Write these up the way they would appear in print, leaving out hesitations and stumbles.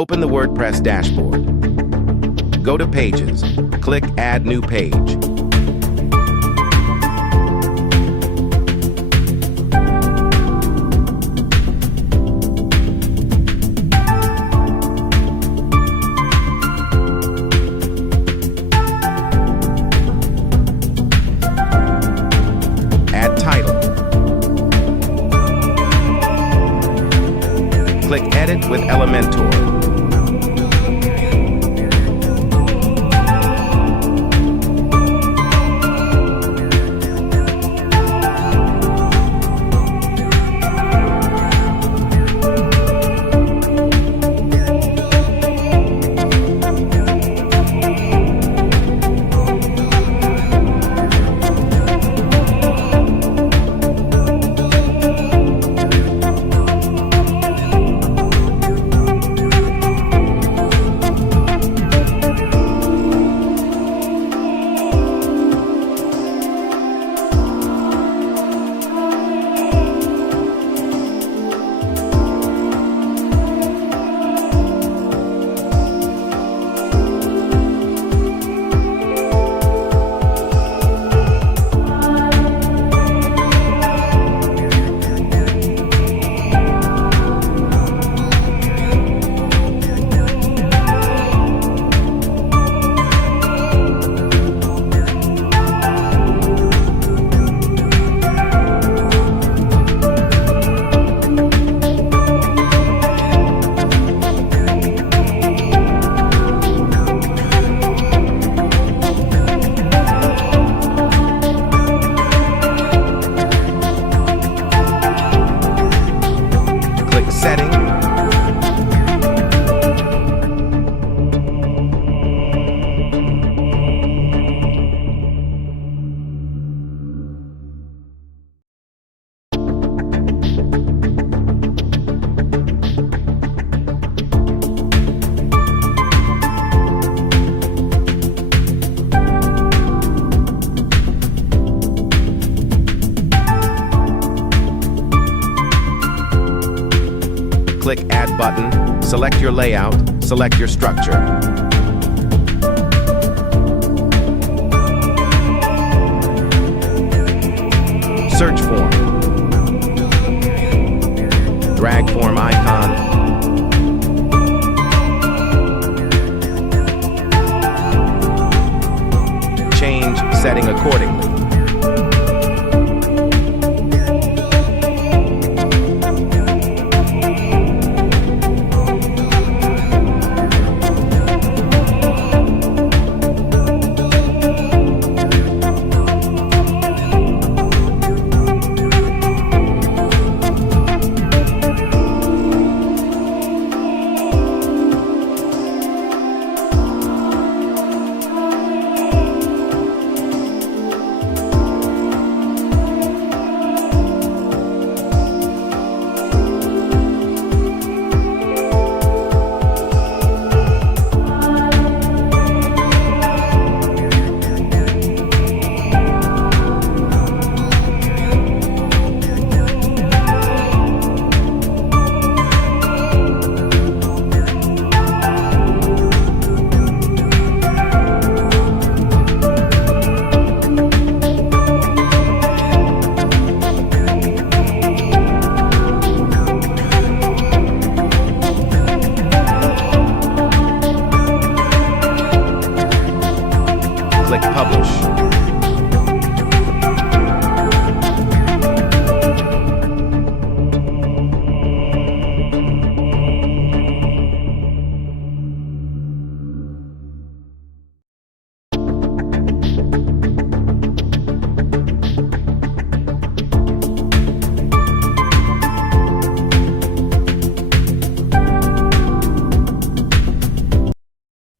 Open the WordPress dashboard. Go to Pages. Click Add New Page. Add title. Click Edit with Elementor. Setting. Click Add button, select your layout, select your structure. Search form. Drag form icon. Change setting accordingly. Click Publish.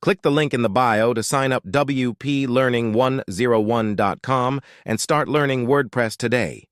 Click the link in the bio to sign up wplearning101.com and start learning WordPress today.